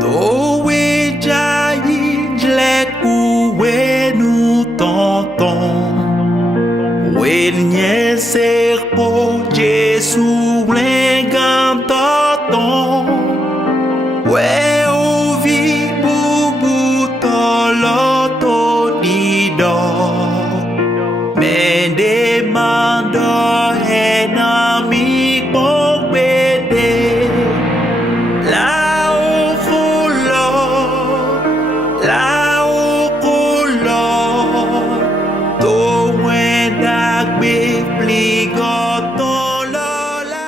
Towe jayi jlek ouwe nou tonton. Wenye serpo Jesu lengam tonton. We ouvi bubu toloto dido. Men demando enami pokbede. La ofulo, la okulo. To wendak be pligoton lo la.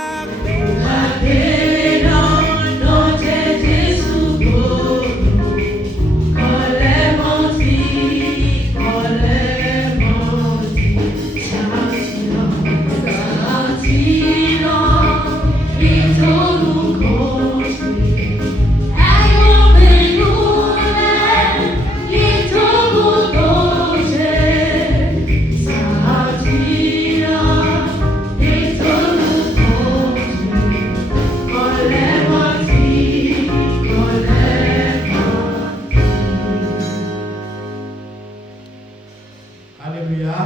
Alléluia.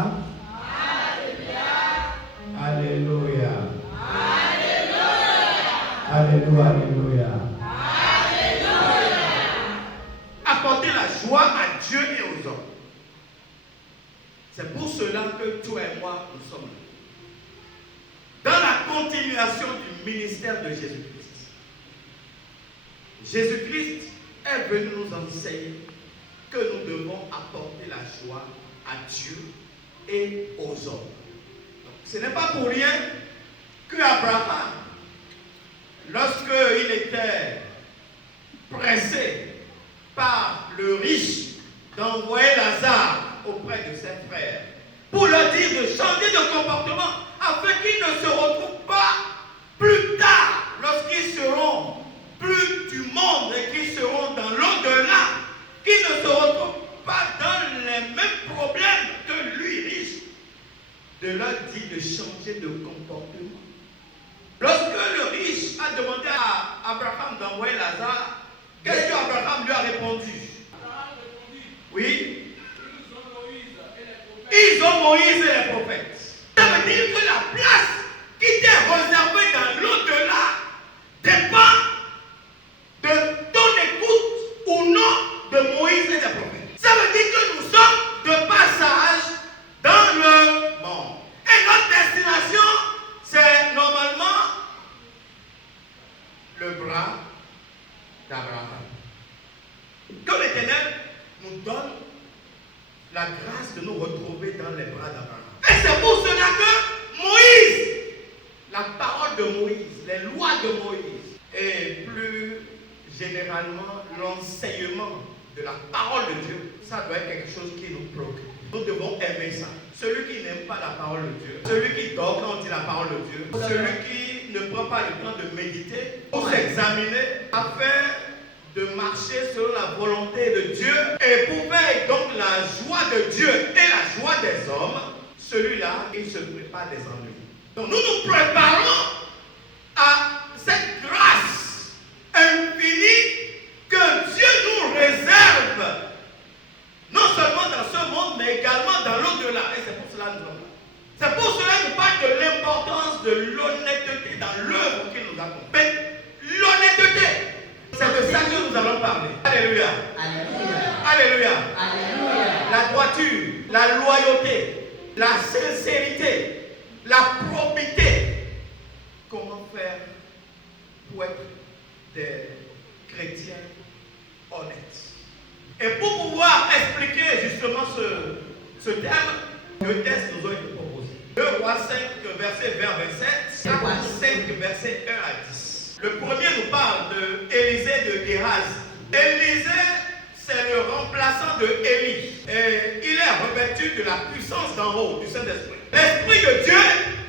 Alléluia. Alléluia. Alléluia. Apporter la joie à Dieu et aux hommes. C'est pour cela que toi et moi, nous sommes là. Dans la continuation du ministère de Jésus-Christ. Jésus-Christ est venu nous enseigner que nous devons apporter la joie à Dieu et aux hommes. Donc, ce n'est pas pour rien que Abraham, lorsqu'il était pressé par le riche d'envoyer Lazare auprès de ses frères pour leur dire de changer de comportement afin qu'ils ne se retrouvent pas plus tard lorsqu'ils seront plus du monde et qu'ils seront dans l'au-delà, qu'ils ne se retrouvent pas dans les mêmes problèmes que lui riche, de leur dire de changer de comportement. Lorsque le riche a demandé à Abraham d'envoyer Lazare, qu'est-ce qu'Abraham lui a répondu? Oui. Ils ont Moïse et les prophètes. Ça veut dire que la place qui t'est réservée dans l'au-delà dépend de ton écoute ou non de Moïse et des prophètes. Ça veut dire que nous sommes de passage dans le monde. Et notre destination, c'est normalement le bras d'Abraham. Que l'Éternel nous donne la grâce de nous retrouver dans les bras d'Abraham. Et c'est pour cela que Moïse, la parole de Moïse, les lois de Moïse, et plus généralement l'enseignement de la parole de Dieu, ça doit être quelque chose qui nous préoccupe. Nous devons aimer ça. Celui qui n'aime pas la parole de Dieu, celui qui dort quand on dit la parole de Dieu, celui qui ne prend pas le temps de méditer, pour s'examiner, afin de marcher selon la volonté de Dieu et pour faire donc la joie de Dieu et la joie des hommes, celui-là, il se prépare des ennuis. Donc nous nous préparons à cette grâce infinie que Dieu nous réserve, non seulement dans ce monde, mais également dans l'au-delà. Et c'est pour cela que nous sommes là. C'est pour cela que nous parlons de l'importance de l'honnêteté dans l'œuvre qu'il nous accompagne. L'honnêteté, c'est de ça que nous allons parler. Alléluia. Alléluia. Alléluia. Alléluia. La droiture, la loyauté, la sincérité, la probité. Comment faire pour être des chrétiens honnêtes? Et pour pouvoir expliquer justement ce terme, deux textes nous ont été proposés. 2 Rois 5, verset 20 à 27, 5, verset 1 à 10. Le premier nous parle de Élisée de Géraz. Élisée, c'est le remplaçant de Élie. Et il est revêtu de la puissance d'en haut, du Saint-Esprit. L'Esprit de Dieu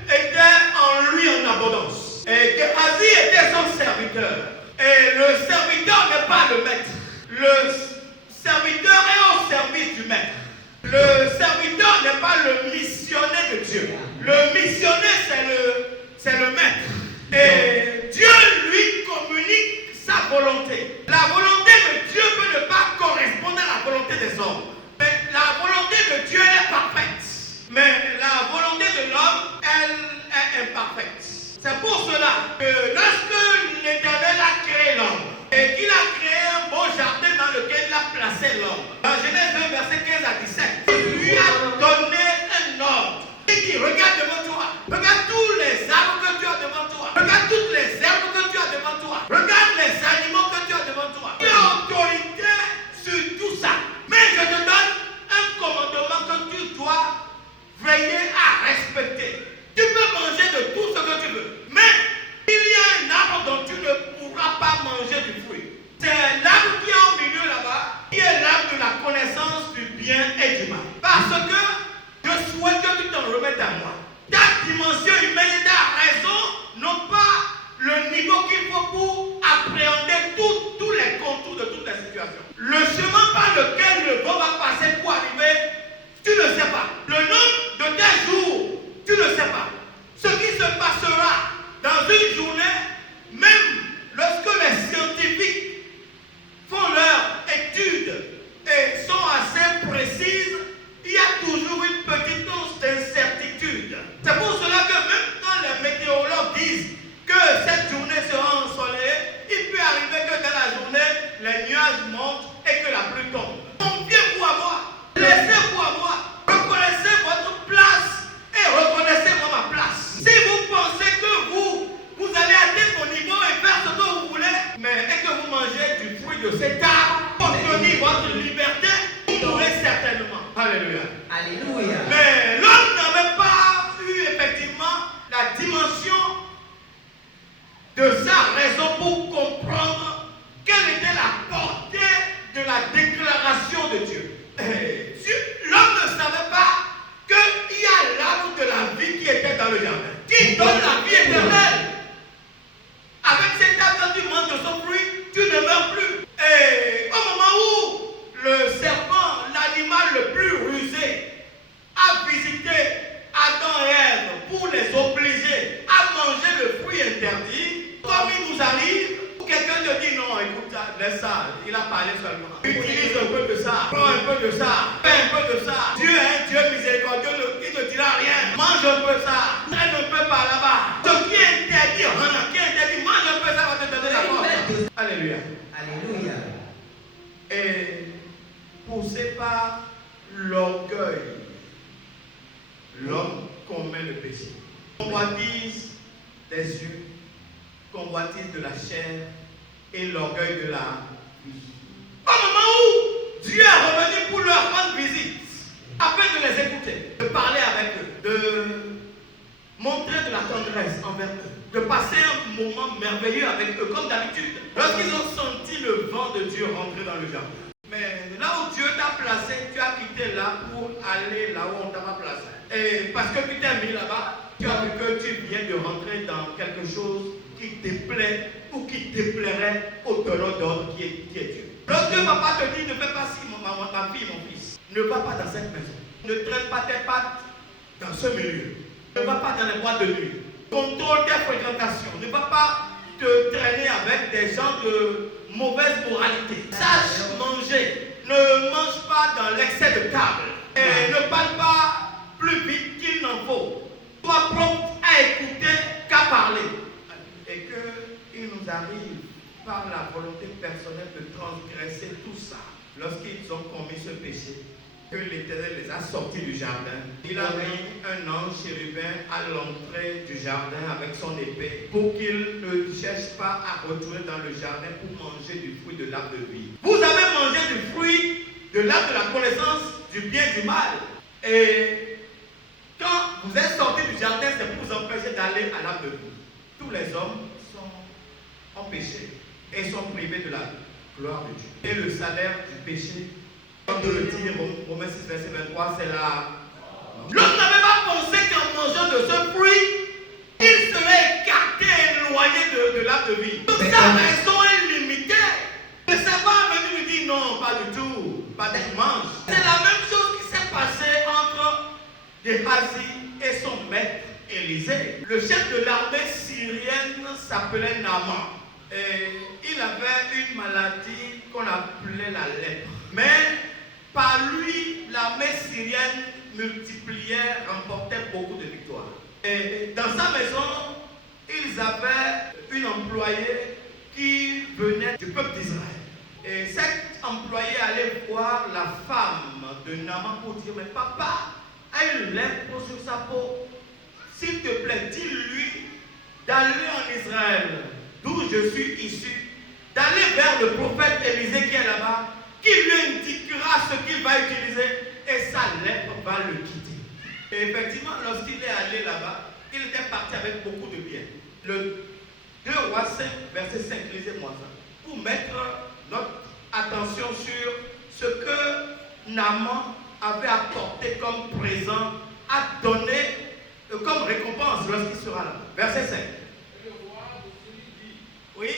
était en lui en abondance. Et Géhazi était son serviteur. Et le serviteur n'est pas le maître. Le serviteur est au service du maître. Le serviteur n'est pas le missionnaire de Dieu. Le missionnaire, c'est le maître. Et Dieu lui communique sa volonté. La volonté nuages montent et que la pluie tombe. Confiez-vous à moi. Laissez-vous à moi. Reconnaissez votre place et reconnaissez-moi ma place. Si vous pensez que vous allez atteindre mon niveau et faire ce que vous voulez, mais et que vous mangez du fruit de cet arbre, obtenir votre liberté, vous mourrez certainement. Alléluia. Alléluia. Mais l'homme n'avait pas eu effectivement la dimension de sa raison pour comprendre quelle était la portée de la déclaration de Dieu. L'homme ne savait pas qu'il y a l'arbre de la vie qui était dans le jardin, qui donne la vie éternelle. Avec cet arbre, quand tu manges de son fruit, tu ne meurs plus. Et au moment où le serpent, l'animal le plus rusé, a visité Adam et Ève pour les obliger à manger le fruit interdit, comme il nous arrive, quelqu'un te dit non, écoute ça, laisse ça, il a parlé seulement. Utilise un peu de ça, prends un peu de ça, fais un peu de ça. Dieu est un Dieu miséricordieux, il ne dira rien. Mange un peu ça, traîne un peu par là-bas. Ce qui est interdit, mange un peu ça, va te donner la force. Alléluia. Alléluia. Et poussé par l'orgueil, l'homme commet le péché. Convoitise des yeux, convoitise de la chair et l'orgueil de la vie. Au moment où Dieu est revenu pour leur rendre visite, afin de les écouter, de parler avec eux, de montrer de la tendresse envers eux, de passer un moment merveilleux avec eux, comme d'habitude, lorsqu'ils ont senti le vent de Dieu rentrer dans le jardin. Mais là où Dieu t'a placé, tu as quitté là pour aller là où on t'a pas placé. Et parce que tu t'es mis là-bas, tu as vu que tu viens de rentrer dans quelque chose qui te plaît ou qui te plairait au tenant d'ordre qui est Dieu. Lorsque papa te dit ne fais pas si ma fille, mon fils, ne va pas dans cette maison. Ne traîne pas tes pattes dans ce milieu. Ne va pas dans les boîtes de nuit. Contrôle tes fréquentations. Ne va pas te traîner avec des gens de mauvaise moralité. Sache manger. Ne mange pas dans l'excès de table. Et ne parle pas plus vite qu'il n'en faut. Sois prompt à écouter qu'à parler. Et qu'il nous arrive par la volonté personnelle de transgresser tout ça. Lorsqu'ils ont commis ce péché, que l'Éternel les a sortis du jardin, il a mis un ange chérubin à l'entrée du jardin avec son épée pour qu'ils ne cherchent pas à retourner dans le jardin pour manger du fruit de l'arbre de vie. Vous avez mangé du fruit de l'arbre de la connaissance du bien et du mal. Et quand vous êtes sortis du jardin, c'est pour vous empêcher d'aller à l'arbre de vie. Tous les hommes sont en péché et sont privés de la gloire de Dieu. Et le salaire du péché, comme le dit Romains 6, verset 23, c'est la... L'homme n'avait pas pensé qu'en mangeant de ce fruit, il serait écarté et éloigné de l'arbre de vie. Donc sa raison est limitée. Ne s'est pas venu lui dire non, pas du tout, pas d'être mange. C'est la même chose qui s'est passée entre Géhazi et son maître Élisée. Le chef de l'armée syrienne s'appelait Naaman. Et il avait une maladie qu'on appelait la lèpre. Mais par lui, l'armée syrienne multipliait, remportait beaucoup de victoires. Et dans sa maison, ils avaient une employée qui venait du peuple d'Israël. Et cette employée allait voir la femme de Naaman pour dire, mais papa a une lèpre sur sa peau. S'il te plaît, dis-lui d'aller en Israël, d'où je suis issu, d'aller vers le prophète Élisée qui est là-bas, qui lui indiquera ce qu'il va utiliser et sa lèpre va le quitter. Et effectivement, lorsqu'il est allé là-bas, il était parti avec beaucoup de biens. Le 2 Rois 5, verset 5, lisez-moi ça, pour mettre notre attention sur ce que Naaman avait apporté comme présent, à donner comme récompense lorsqu'il sera là. Verset 5. Le roi de Syrie dit, Oui,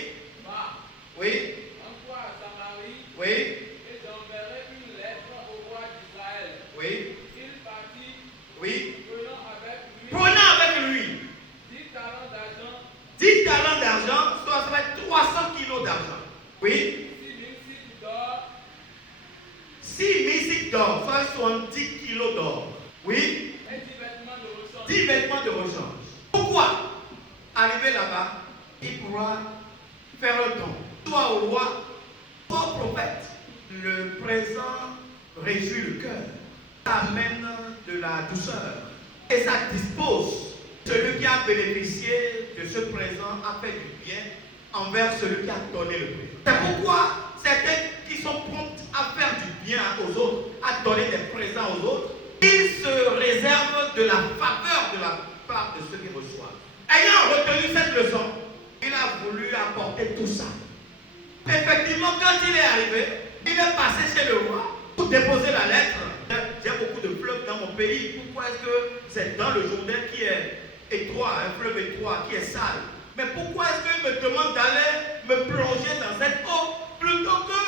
va, oui, envoie à Samarie, oui, et j'enverrai une lettre au roi d'Israël. oui, Il partit, oui. prenant avec lui Prenant avec lui 10 talents d'argent, 10 talents d'argent, soit ça va être 300 kilos d'argent. Oui. 6 000 cycles d'or, 6 000 cycles d'or, soit 70 kilos d'or. Oui. et 10 vêtements de rechange. 10 vêtements de rechange. Pourquoi? Arrivé là-bas, il pourra faire un don, soit au roi, soit au prophète présent réjouit le cœur, ça amène de la douceur et ça dispose celui qui a bénéficié de ce présent a fait du bien envers celui qui a donné le présent. C'est pourquoi certains qui sont prompts à faire du bien aux autres, à donner des présents aux autres, ils se réservent de la faveur de la part de ceux qui reçoivent. Ayant retenu cette leçon, il a voulu apporter tout ça. Effectivement, quand il est arrivé, il est passé chez le roi pour déposer la lettre. J'ai beaucoup de fleuves dans mon pays. Pourquoi est-ce que c'est dans le Jourdain qui est étroit, un fleuve étroit, qui est sale? Mais pourquoi est-ce qu'il me demande d'aller me plonger dans cette eau plutôt que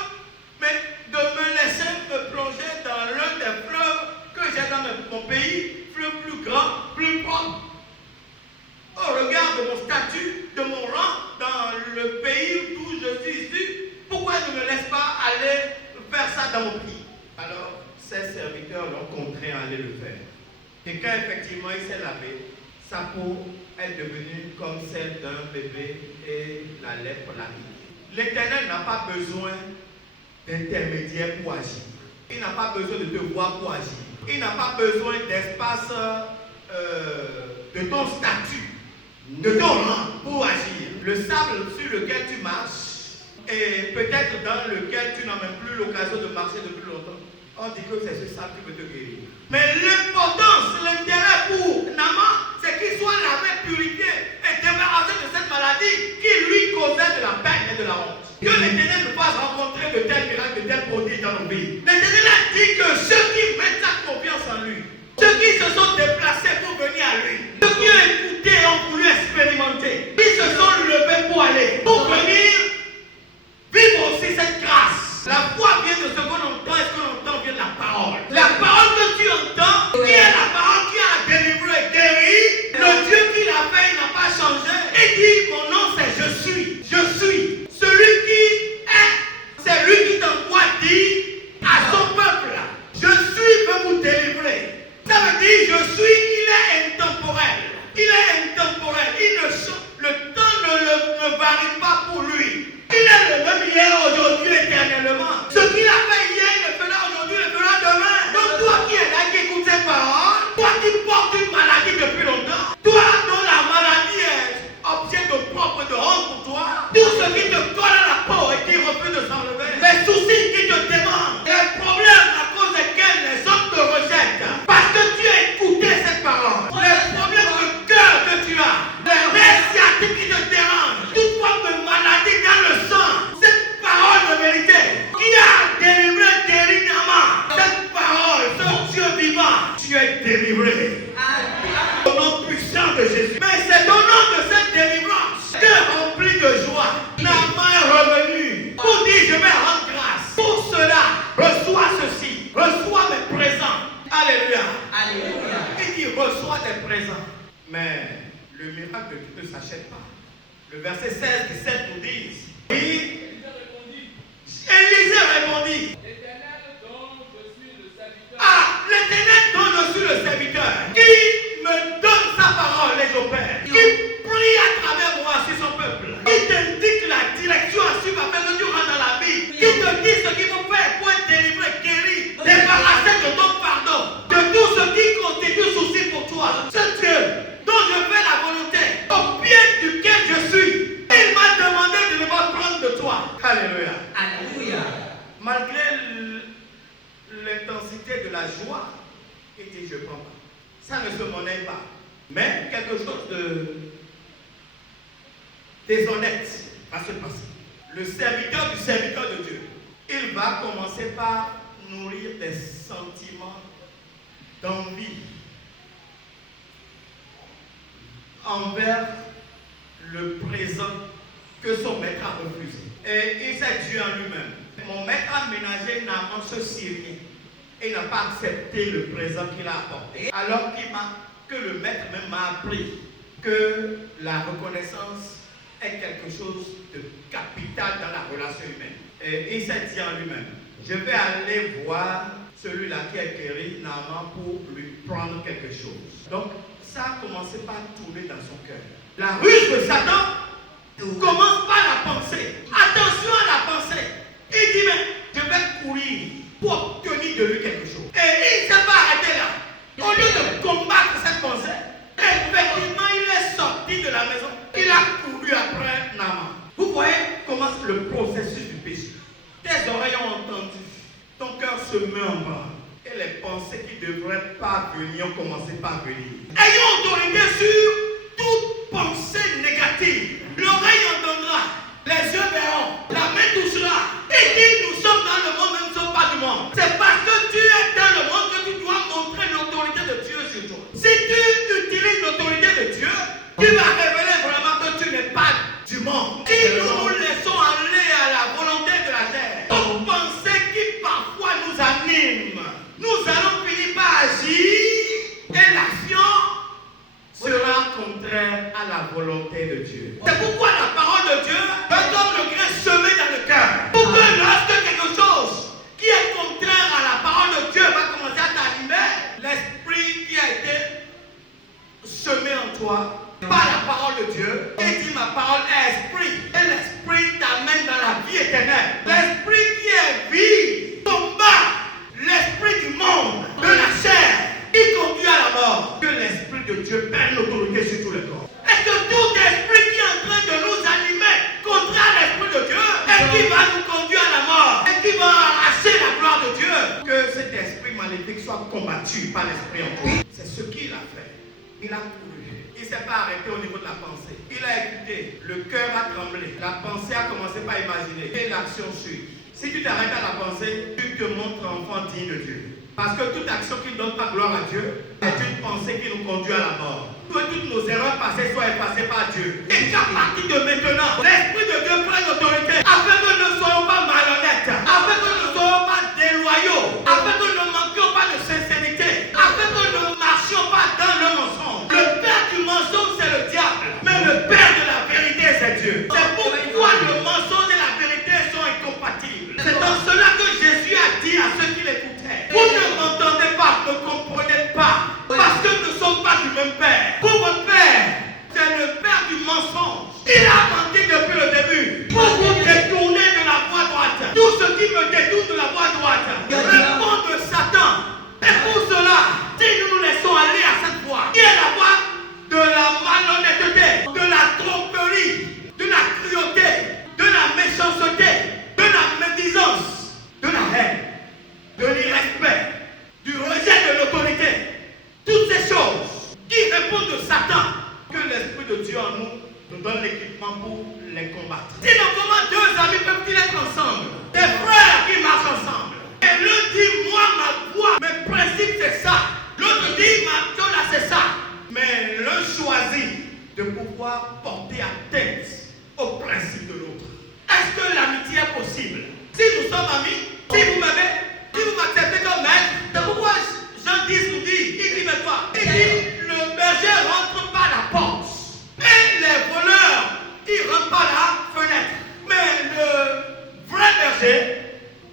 de me laisser me plonger dans l'un des fleuves que j'ai dans mon pays, fleuve plus grand, plus propre? Au regard de mon statut, de mon rang dans le pays d'où je suis issu, pourquoi je ne me laisse pas aller faire ça dans mon pays? Alors, ses serviteurs l'ont contraint à aller le faire. Et quand effectivement il s'est lavé, sa peau est devenue comme celle d'un bébé et la lèpre l'a quitté. L'Éternel n'a pas besoin d'intermédiaire pour agir. Il n'a pas besoin de te voir pour agir. Il n'a pas besoin d'espace de ton statut, de ton rang pour agir. Le sable sur lequel tu marches et peut-être dans lequel tu n'as même plus l'occasion de marcher depuis longtemps, on dit que c'est ce sable qui peut te guérir. Mais l'importance, l'intérêt pour Naaman, c'est qu'il soit lavé, purifié et débarrassé de cette maladie qui lui causait de la peine et de la honte. Que l'Éternel nous fasse rencontrer de tels miracles, de tels prodiges dans nos vies. L'Éternel a dit que ceux qui mettent sa confiance en lui, ceux qui se sont déplacés pour venir à lui, ceux qui ont écouté et ont voulu expérimenter, qui se sont levés pour aller, pour venir vivre aussi cette grâce. La foi vient de ce qu'on entend et ce qu'on entend vient de la parole. La parole que tu entends, qui est la parole qui a délivré, guéri, le Dieu qui l'a fait, il n'a pas changé. Il dit, mon nom c'est je suis. Je suis. Celui qui est, c'est lui qui t'envoie dire à son peuple, je suis, veut vous délivrer. Ça veut dire, je suis, il est intemporel. Il est intemporel. Le temps ne varie pas pour lui. Il est le même hier, aujourd'hui, éternellement. Ce qu'il a fait hier, il le fera aujourd'hui, il le fera demain. Donc toi qui es là, qui écoute ces paroles, toi qui portes une maladie depuis longtemps, toi dont la maladie est objet de propre de honte pour toi, tout ce qui te colle à la peau et qui refuse de s'enlever, les soucis qui te demandent, les problèmes à cause desquels les hommes te rejettent, parce que tu as écouté ces paroles, les problèmes de cœur que tu as, les nerfs sciatiques qui te dérangent, toute forme de maladie dans le sang, cette parole de vérité qui a délivré Naaman, cette parole, ce Dieu vivant, tu es délivré. Au nom puissant de Jésus. Mais c'est au nom de cette délivrance que rempli de joie, Naaman est revenu pour dire je vais rendre grâce. Pour cela, reçois ceci, reçois mes présents. Alléluia. Alléluia. Il dit reçois tes présents. Mais le miracle ne s'achète pas. Le verset 16 et 17 nous dit, Élisée répondit, L'Éternel dont je suis le serviteur. ah, l'Éternel dont je suis le serviteur, qui me donne sa parole, les opère, qui prie à travers moi sur son peuple, qui t'indique la direction à suivre afin que tu rentres dans la vie, qui te dit ce qu'il faut faire pour être délivré, guéri, débarrassé de ton pardon, de tout ce qui constitue souci pour toi. C'est Dieu dont je fais la volonté, au pied duquel je suis. Il m'a demandé de ne pas prendre de toi. Alléluia. Alléluia. Malgré l'intensité de la joie, il dit je prends pas. Ça ne se monnaie pas. Mais quelque chose de déshonnête va se passer. Le serviteur du serviteur de Dieu, il va commencer par nourrir des sentiments d'envie envers le présent que son maître a refusé. Et il s'est dit en lui-même, mon maître a ménagé Naaman ce Syrien et il n'a pas accepté le présent qu'il a apporté. Alors que le maître même m'a appris que la reconnaissance est quelque chose de capital dans la relation humaine. Et il s'est dit en lui-même, je vais aller voir celui-là qui est guéri, Naaman, pour lui prendre quelque chose. Donc, ça a commencé par tourner dans son cœur. La ruse de Satan commence par la pensée. Attention à la pensée. Il dit, mais je vais courir se met en branle. Et les pensées qui ne devraient pas venir ont commencé par venir. Ayons autorité sur toute pensée négative. L'oreille entendra, les yeux verront, la main touchera. Et dit nous sommes dans le monde, nous ne sommes pas du monde. C'est parce que tu es dans le monde que tu dois montrer l'autorité de Dieu sur toi. Si tu utilises l'autorité de Dieu, tu vas révéler vraiment que tu n'es pas du monde. Si nous nous laissons aller à la volonté de la terre, aux pensées qui parfois nous animent, nous allons finir par agir et l'action sera contraire à la volonté de Dieu. C'est pourquoi la parole de Dieu est comme le grain semé dans le cœur. Pour que lorsque quelque chose qui est contraire à la parole de Dieu va commencer à t'animer, l'esprit qui a été semé en toi par la parole de Dieu, et dit ma parole est esprit, et l'esprit t'amène dans la vie éternelle. L'esprit qui est vie combat l'esprit du monde, de la chair, qui conduit à la mort. Que l'esprit de Dieu prenne l'autorité sur tous les corps. Est-ce que tout esprit qui est en train de nous animer contraire à l'esprit de Dieu et qui va nous conduire à la mort et qui va arracher la gloire de Dieu, que cet esprit maléfique soit combattu par l'esprit en toi. C'est ce qu'il a fait. Il a couru. Il ne s'est pas arrêté au niveau de la pensée. Il a écouté. Le cœur a tremblé. La pensée a commencé par imaginer. Et l'action suit. Si tu t'arrêtes à la pensée, tu te montres enfant digne de Dieu. Parce que toute action qui ne donne pas gloire à Dieu est une pensée qui nous conduit à la mort. Que toutes nos erreurs passées soient effacées par Dieu. Et qu'à partir de maintenant, l'Esprit de Dieu prenne autorité afin que nous ne soyons pas malhonnêtes, afin que nous ne soyons pas déloyaux, afin que nous ne manquions pas de sincérité, afin que nous ne marchions pas dans le mensonge. Le père du mensonge, c'est le diable, mais le père de la vérité, c'est Dieu. C'est pourquoi le mensonge et la vérité sont incompatibles. C'est dans cela que Jésus a dit à ceux qui l'écoutaient: vous ne m'entendez pas, ne comprenez pas, parce que nous ne sommes pas du même père. Pour votre père, c'est le père du mensonge. Il a menti depuis le début pour vous détourner de la voie droite. Tout ce qui me détourne de la voie droite répond de Satan. Et pour cela, si nous nous laissons aller à cette voie, qui est la voie de la malhonnêteté, de la tromperie, de la cruauté, de la méchanceté, de la médisance, de la haine, de l'irrespect, du rejet de l'autorité, toutes ces choses qui répondent de Satan, que l'Esprit de Dieu en nous donne l'équipement pour les combattre. Sinon, comment deux amis peuvent-ils être ensemble? Des frères qui marchent ensemble. Et l'un dit, moi, ma voix, mes principes, c'est ça. L'autre dit, ma chose, là, c'est ça. Mais l'un choisit de pouvoir porter atteinte au principe de l'autre. Est-ce que l'amitié est possible? Si nous sommes amis, si vous m'aimez, si vous m'acceptez comme maître, c'est pourquoi Jean 10 nous dit, il dit, mais toi, il dit, le berger rentre par la porte. Et les voleurs, ils rentrent par la fenêtre. Mais le vrai berger,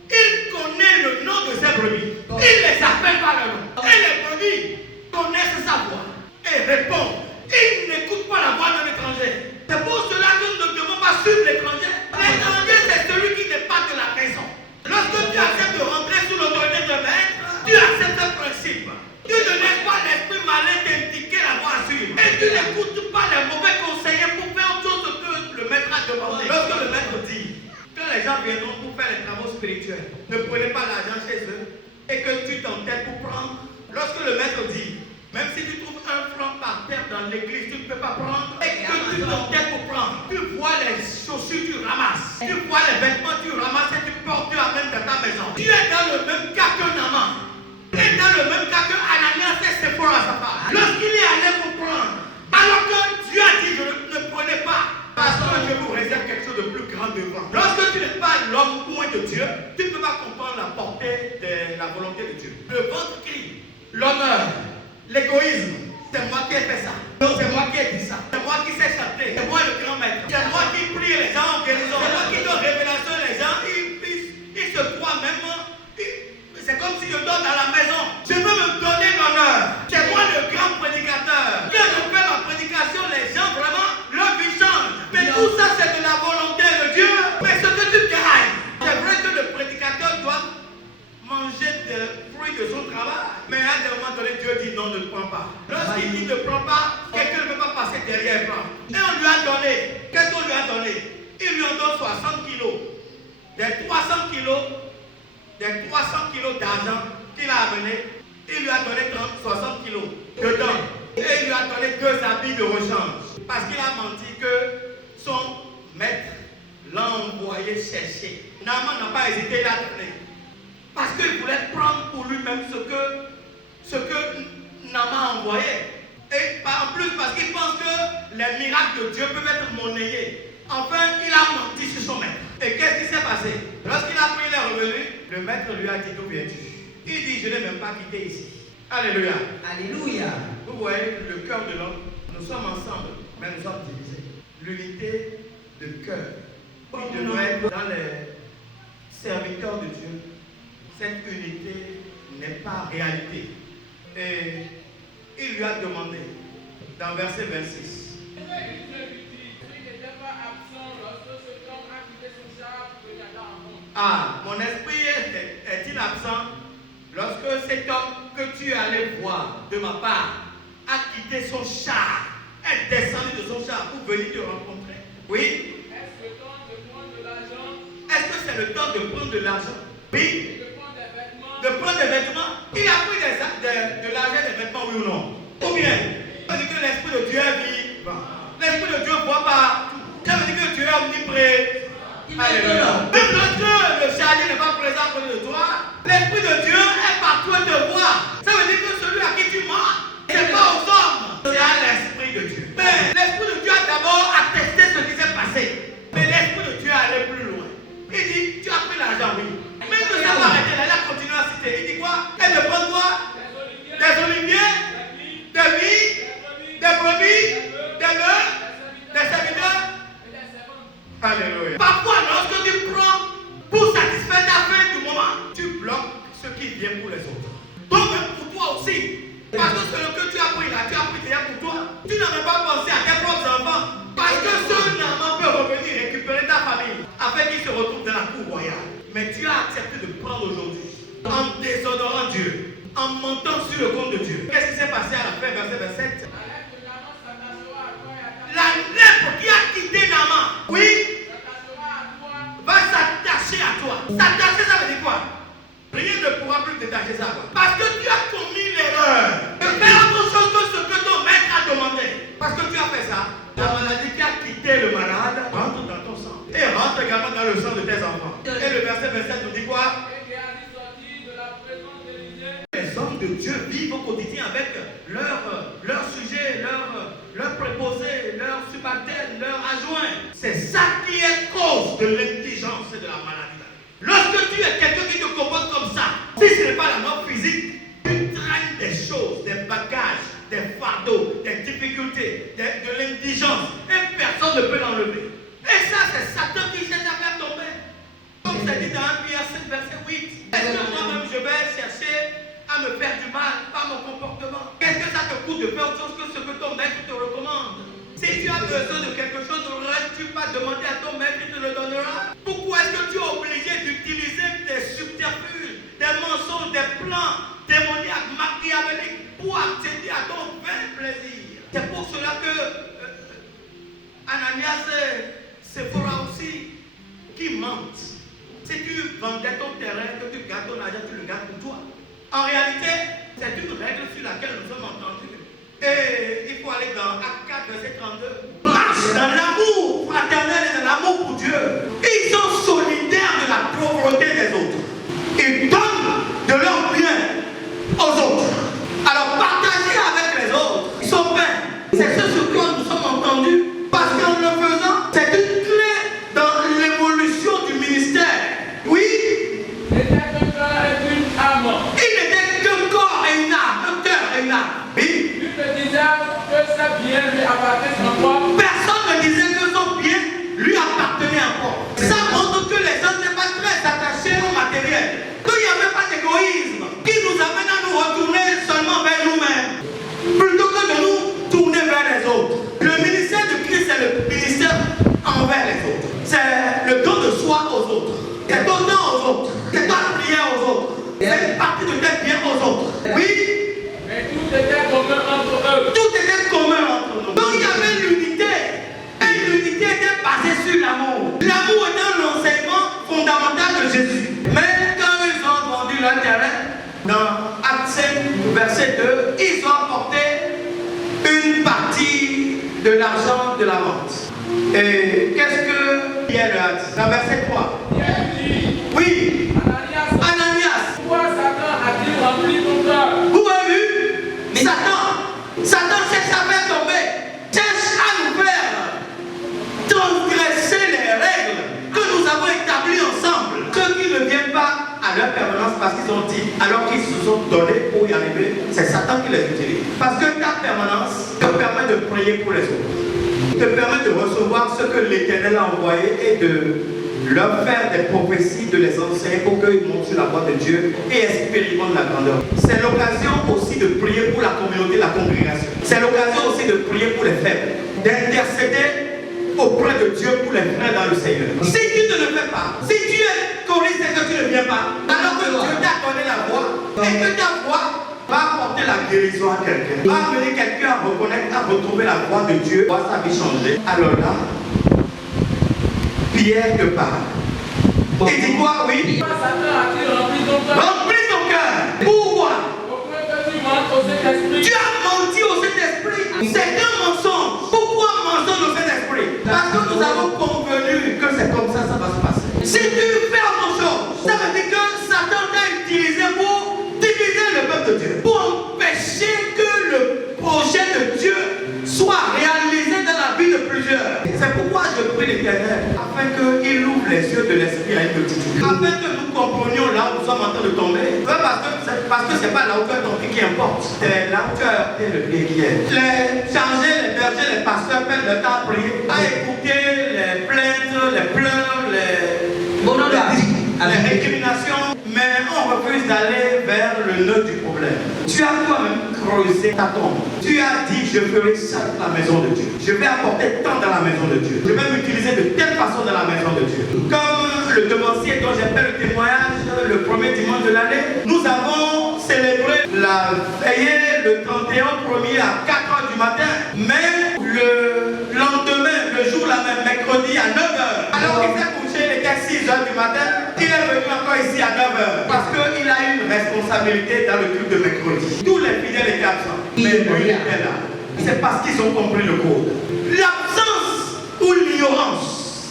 il connaît le nom de ses brebis. Il les appelle par leur nom. Et les brebis connaissent sa voix et répondent. Ils n'écoutent pas la voix de l'étranger. C'est pour cela que nous ne devons pas suivre l'étranger. L'étranger, c'est celui qui n'est pas de la maison. Lorsque tu acceptes de rentrer sous l'autorité de maître, tu acceptes un principe. Tu ne laisses pas l'esprit malin t'indiquer la voie à suivre. Et tu n'écoutes pas les mauvais conseillers pour faire autre chose que le maître a demandé. Lorsque le maître dit que les gens viendront pour faire les travaux spirituels, ne prenez pas l'argent chez eux et que tu t'entêtes pour prendre. Lorsque le maître dit, même si tu trouves un franc par terre dans l'église, tu ne peux pas prendre et que tu t'entêtes pour prendre. Tu vois les chaussures, tu ramasses. Tu vois les vêtements, tu ramasses et tu portes, tu amènes dans ta maison. Tu es dans le même cas que Naaman. Tu es dans le même cas que Ananias et Séphora à sa part. Lorsqu'il est allé pour prendre, alors que Dieu a dit, ne prenez pas, parce que je vous réserve quelque chose de plus grand devant. Lorsque tu n'es pas l'homme loin de Dieu, tu ne peux pas comprendre la portée de la volonté de Dieu. Le ventre crie, l'honneur, l'égoïsme, c'est moi qui ai fait ça. C'est moi qui ai dit ça. C'est moi qui sais chanter. C'est moi le grand maître. C'est moi qui prie les gens en guérison. C'est moi qui donne révélation les gens. Ils se croient même. C'est comme si je donne à la maison. Je veux me donner l'honneur. C'est moi le grand prédicateur. Quand je fais ma prédication, les gens vraiment, leur vie change. Mais tout ça, c'est de la volonté de Dieu. Mais ce que tu gagnes, c'est vrai que le prédicateur doit manger des fruits de son travail. Mais à un moment donné, Dieu dit non, ne prends pas. Lorsqu'il dit ne prends pas, quelqu'un ne peut pas passer derrière et prendre. Et on lui a donné. Qu'est-ce qu'on lui a donné? Il lui en donne 60 kilos. Des 300 kilos, des 300 kilos d'argent qu'il a amené, il lui a donné 60 kilos dedans. Et il lui a donné 2 habits de rechange. Parce qu'il a menti que son maître l'a envoyé chercher. Naaman n'a pas hésité, il a donné. Parce qu'il voulait prendre pour lui-même ce que Naaman a envoyé. Et en plus, parce qu'il pense que les miracles de Dieu peuvent être monnayés. Enfin, il a menti sur son maître. Et qu'est-ce qui s'est passé? Lorsqu'il a pris les revenus, le maître lui a dit: d'où viens-tu? Il dit: je n'ai même pas quitté ici. Alléluia. Alléluia. Vous voyez le cœur de l'homme. Nous sommes ensemble, mais nous sommes divisés. L'unité de cœur qui devrait être dans les serviteurs de Dieu. Cette unité n'est pas réalité. Et il lui a demandé, dans verset 26, ah, mon esprit est-il absent lorsque cet homme que tu allais voir de ma part a quitté son char, est descendu de son char pour venir te rencontrer? Oui. Est-ce le temps de prendre de l'argent? Est-ce que c'est le temps de prendre de l'argent? Oui. De prendre des vêtements? De prendre des vêtements? Il a pris de l'argent des vêtements, oui ou non? Ou bien, ça veut dire que l'Esprit de Dieu est vivant. L'Esprit de Dieu voit partout. Ça veut dire que Dieu est omniprésent. Alléluia. Même lorsque le chargé n'est pas présent à côté de toi, l'Esprit de Dieu est partout et te voit. Ça veut dire que celui à qui tu mens, ce n'est pas aux hommes, c'est à l'Esprit de Dieu. Mais l'Esprit de Dieu a d'abord attesté ce qui s'est passé. Mais l'Esprit de Dieu est allé plus loin. Il dit: tu as pris l'argent, oui. Même que ça va arrêter là, il a continué à citer. Il dit quoi? Elle te prend quoi? Des oliviers, des vignes, des brebis, des bœufs, des serviteurs. Alléluia. Parfois, lorsque tu prends pour satisfaire ta faim du moment, tu bloques ce qui vient pour les autres. Donc, même pour toi aussi. Parce que ce que tu as pris là, tu as pris déjà pour toi. Tu n'avais pas pensé à tes propres enfants. Parce que ce Naaman peut revenir récupérer ta famille afin qu'ils se retrouvent dans la cour royale. Mais tu as accepté de prendre aujourd'hui en déshonorant Dieu, en mentant sur le compte de Dieu. Qu'est-ce qui s'est passé à la fin, verset 27? La lèpre qui a quitté Naaman, oui, va s'attacher à toi. S'attacher, ça veut dire quoi? Rien ne pourra plus détacher ça. Parce que tu as commis l'erreur de faire autre chose que ce que ton maître a demandé. Parce que tu as fait ça. La maladie qui a quitté le malade rentre dans ton sang. Et rentre également dans le sang de tes enfants. Et le verset 27 nous dit quoi? Les hommes de Dieu vivent au quotidien avec leur sujet, leur préposé, leur subalterne, leur adjoint. C'est ça qui est cause de l'indigence et de la maladie. Lorsque tu es quelqu'un qui te comporte comme ça, si ce n'est pas la mort physique, tu traînes des choses, des bagages, des fardeaux, des difficultés, de l'indigence, et personne ne peut l'enlever. Et ça, c'est Satan qui cherche à faire tomber. Comme c'est dit dans 1 Pierre 7, verset 8. Est-ce que moi-même je vais chercher à me faire du mal par mon comportement? Qu'est-ce que ça te coûte de faire autre chose que ce que ton maître te recommande? Si tu as besoin de quelque chose, n'aurais-tu pas demandé à ton maître qui te le donnera? Pourquoi est-ce que tu es obligé d'utiliser des subterfuges, des mensonges, des plans démoniaques, machiavéliques pour accéder à ton vain plaisir? C'est pour cela que Ananias et Séphora aussi, qui mentent. Si tu vendais ton terrain, que tu gardes ton argent, tu le gardes pour toi. En réalité, c'est une règle sur laquelle nous sommes entendus. Et il faut aller dans Actes 4, verset 32. Marche dans l'amour fraternel et dans l'amour pour Dieu. Ils sont solidaires de la pauvreté des autres. Ils donnent de leur bien aux autres. Alors partagez avec les autres son pain. C'est ce sur quoi nous sommes entendus. Parce qu'en le faisant, c'est une clé dans l'évolution du ministère. Oui. Il n'était qu'un corps et une âme. Il n'était qu'un corps et une âme, un cœur et une âme. Oui. Lui ne disait que sa bien lui appartenait encore. Personne ne disait que son bien lui appartenait encore. Ça montre que les gens n'étaient pas très attachés au matériel. Qu'il n'y avait pas d'égoïsme qui nous amène à nous retourner seulement vers nous-mêmes, plutôt que de nous tourner vers les autres. Le ministère de Christ, c'est le ministère envers les autres. C'est le don de soi aux autres. C'est ton don aux autres. C'est ta prière verset 2, ils ont apporté une partie de l'argent de la vente. Et qu'est-ce que Pierre a dit? Dans verset 3. Oui. Ananias. Pourquoi Satan a-t-il rempli ton cœur? Vous avez vu? Satan cherche à faire tomber, cherche à nous faire transgresser les règles que nous avons établies ensemble. Ceux qui ne viennent pas à leur permanence parce qu'ils ont dit, alors qu'ils se sont donnés pour y arriver, c'est Satan qui les utilise. Parce que ta permanence te permet de prier pour les autres, te permet de recevoir ce que l'Éternel a envoyé et de leur faire des prophéties, de les enseigner pour qu'ils montent sur la voie de Dieu et expérimentent la grandeur. C'est l'occasion aussi de prier pour la communauté, la congrégation. C'est l'occasion aussi de prier pour les faibles, d'intercéder auprès de Dieu pour les frères dans le Seigneur. Si tu ne le fais pas, si tu es choriste et que tu ne viens pas, alors que Dieu t'a donné la voix et que ta voix va apporter la guérison à quelqu'un, va amener quelqu'un à reconnaître, à retrouver la voix de Dieu, voir sa vie changer, alors là, Pierre te parle. Et dis quoi? Oui. Pourquoi Satan a-t-il rempli ton cœur? Remplis ton cœur. Pourquoi? Pourquoi tu mens au Saint-Esprit? Tu as menti au Saint-Esprit. C'est un mensonge. Pourquoi mensonge au Saint-Esprit? Parce que nous avons convenu que c'est comme ça va se passer. Si tu fais autre chose, ça veut dire que Satan t'a utilisé pour diviser le peuple de Dieu, pour empêcher que le projet de Dieu soit réalisé dans la vie de plusieurs. C'est pourquoi je prie l'Éternel, afin qu'il ouvre les yeux de l'esprit à une multitude, afin que nous comprenions là où nous sommes en train de tomber. Parce que c'est pas la hauteur de ton pied qui importe, c'est la hauteur et le pied qui est. Les chargés, les bergers, les pasteurs perdent le temps à prier, à écouter les plaintes, les pleurs, les récriminations, mais on refuse d'aller vers le nœud du problème. Tu as toi-même creusé ta tombe. Tu as dit, je ferai ça dans la maison de Dieu. Je vais apporter tant dans la maison de Dieu. Je vais m'utiliser de telle façon dans la maison de Dieu. Comme le devancier dont j'ai fait le témoignage le premier dimanche de l'année, nous avons célébré la veillée le 31er à 4h du matin, mais le lendemain, le jour là même, mercredi à 9h, alors qu'il s'est couché, il était 6h du matin, il est venu encore ici à 9h, parce qu'il a une responsabilité dans le culte de mercredi. Tous les fidèles étaient absents, mais lui était là. C'est parce qu'ils ont compris le code. L'absence ou l'ignorance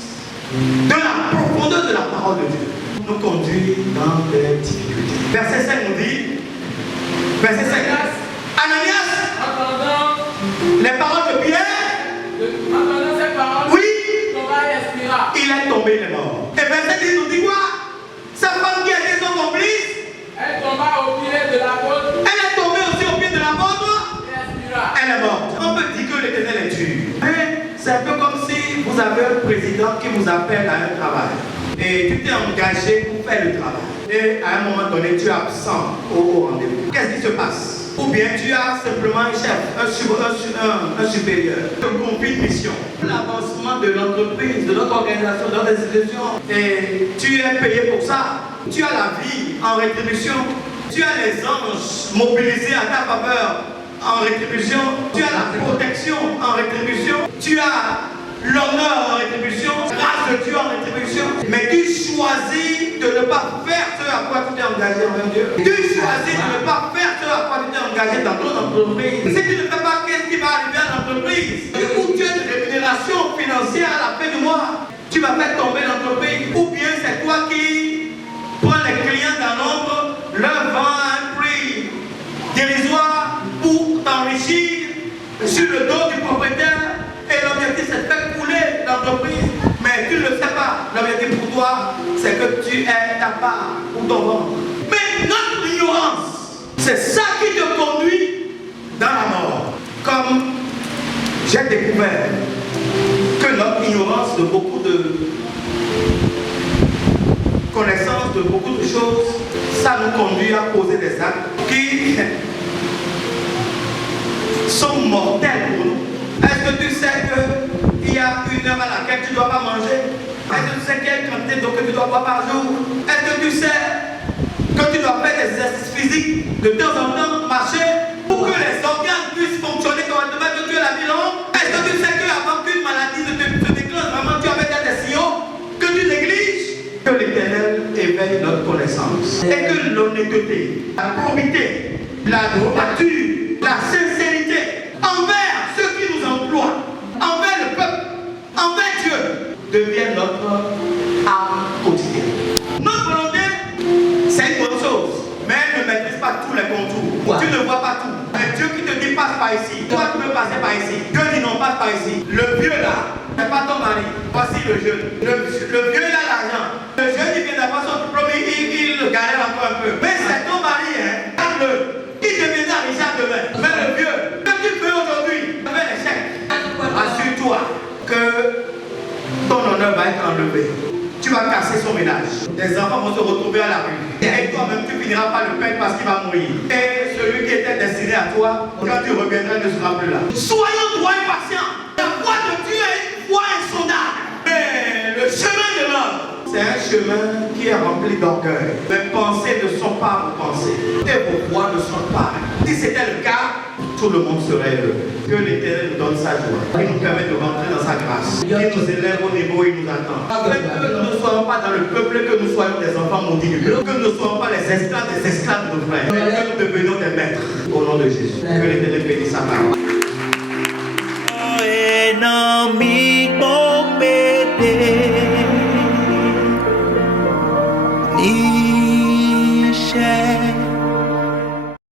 de la profondeur de la parole de Dieu nous conduit dans des difficultés. Verset 5 nous dit, verset 5, Ananias, entendant les paroles de Pierre, ces paroles, oui, tomba et expira. il est tombé, il est mort. Et verset 10 nous dit quoi? Sa femme qui était son complice, Elle tomba au pied de l'apôtre elle est tombée aussi au pied de l'apôtre, et expira. elle est morte. On peut dire que l'Éternel est dur. Mais c'est un peu comme si vous avez un président qui vous appelle à un travail. Et tu t'es engagé pour faire le travail. Et à un moment donné, tu es absent au rendez-vous. Qu'est-ce qui se passe? Ou bien tu as simplement un chef, un supérieur, un conflit de mission. L'avancement de l'entreprise, de notre organisation, de notre institution. Et tu es payé pour ça. Tu as la vie en rétribution. Tu as les anges mobilisés à ta faveur en rétribution. Tu as la protection en rétribution. Tu as l'honneur en rétribution, grâce de Dieu en rétribution. Mais tu choisis de ne pas faire ce à quoi tu t'es engagé envers Dieu. Tu choisis de ne pas faire ce à quoi tu t'es engagé dans ton entreprise. Si tu ne fais pas, qu'est-ce qui va arriver à l'entreprise? Ou tu as une rémunération financière à la fin du mois, tu vas faire tomber l'entreprise. Ou bien c'est toi qui prends les clients dans l'ombre, leur vends à un prix dérisoire pour t'enrichir sur le dos du propriétaire. Et l'objectif c'est de faire couler l'entreprise. Mais tu ne le sais pas. L'objectif pour toi, c'est que tu aies ta part pour ton ventre. Mais notre ignorance, c'est ça qui te conduit dans la mort. Comme j'ai découvert que notre ignorance de beaucoup de connaissances, de beaucoup de choses, ça nous conduit à poser des actes qui sont mortels pour nous. Est-ce que tu sais qu'il y a une heure à laquelle tu ne dois pas manger? Est-ce que tu sais quelle quantité d'eau que tu dois boire par jour? Est-ce que tu sais que tu dois faire des exercices physiques de temps en temps, marcher, pour que les organes puissent fonctionner correctement, que tu aies la vie longue? Est-ce que tu sais qu'avant qu'une maladie se déclenche, vraiment tu as fait des signaux que tu négliges? Que l'Éternel éveille notre connaissance et que l'honnêteté, la probité la droiture, la sincérité envers ceux qui nous emploient, envers le peuple, envers Dieu, deviennent notre arme quotidienne. Notre volonté, c'est une bonne chose, mais elle ne maîtrise pas tous les contours. Tu ne vois pas tout. Mais Dieu qui te dit passe par ici, toi tu peux passer par ici. Dieu dit non, passe par ici. Le vieux là, c'est pas ton mari. Voici le jeune. Le vieux il a l'argent. Le jeune il vient d'avoir son diplôme, il galère encore un peu. Mais c'est ton mari, hein. Garde-le. Il deviendra Richard demain. Mais le vieux, que tu peux aujourd'hui, fais l'échec. Assure-toi que ton honneur va être enlevé. Tu vas casser son ménage. Tes enfants vont se retrouver à la rue. Et toi-même, tu finiras par le payer parce qu'il va mourir. Et celui qui était destiné à toi, quand tu reviendras, ne sera plus là. Soyons droits et patients. La voie de Dieu est une voie insondable. Mais le chemin de l'homme, c'est un chemin qui est rempli d'orgueil. Mes pensées ne sont pas vos pensées. Et vos voix ne sont pas. Si c'était le cas, tout le monde serait heureux. Que l'Éternel nous donne sa joie. Il nous permet de rentrer dans sa grâce. Il nous élève au niveau où il nous attend. Afin que nous ne soyons pas dans le peuple, que nous soyons des enfants maudits du peuple. Que nous ne soyons pas les esclaves des esclaves de nos frères. Mais que nous devenions des maîtres. Au nom de Jésus. Que l'Éternel bénisse sa parole. Ennemi m'embêter.